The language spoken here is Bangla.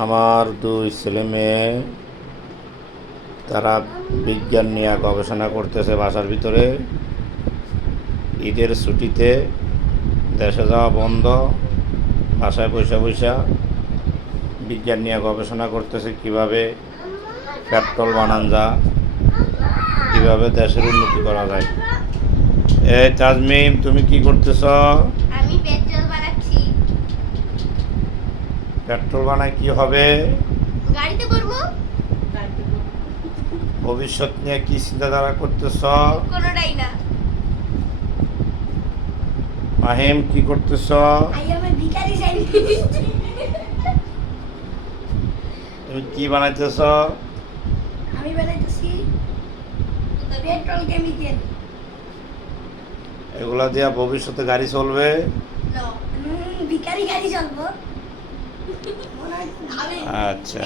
আমার দুই ছেলে মেয়ে তারা বিজ্ঞান নিয়ে গবেষণা করতেছে বাসার ভিতরে। ঈদের ছুটিতে দেশে যাওয়া বন্ধ, বাসায় বসে বসে বিজ্ঞান নিয়ে গবেষণা করতেছে কিভাবে পেট্রোল বানান যায়, কিভাবে দেশের উন্নতি করা যায়। এই তাজমিম, তুমি কি করতেছ? আমি পেট্রোল বানাচ্ছি। পেট্রোল বানায় কি হবে? গাড়িতে করবো। ভবিষ্যৎ নিয়ে কি চিন্তাধারা করতেছ? কোনোটাই না। মাহিম, কি করতেছ? ভিখারি চাই। তুমি কি বানাইতেছ? আমি বানাইতেছি পেট্রোল কেমিক্যাল। এগুলা দিয়া ভবিষ্যতে গাড়ি চলবে? ভিখারি গাড়ি চলবো। আচ্ছা।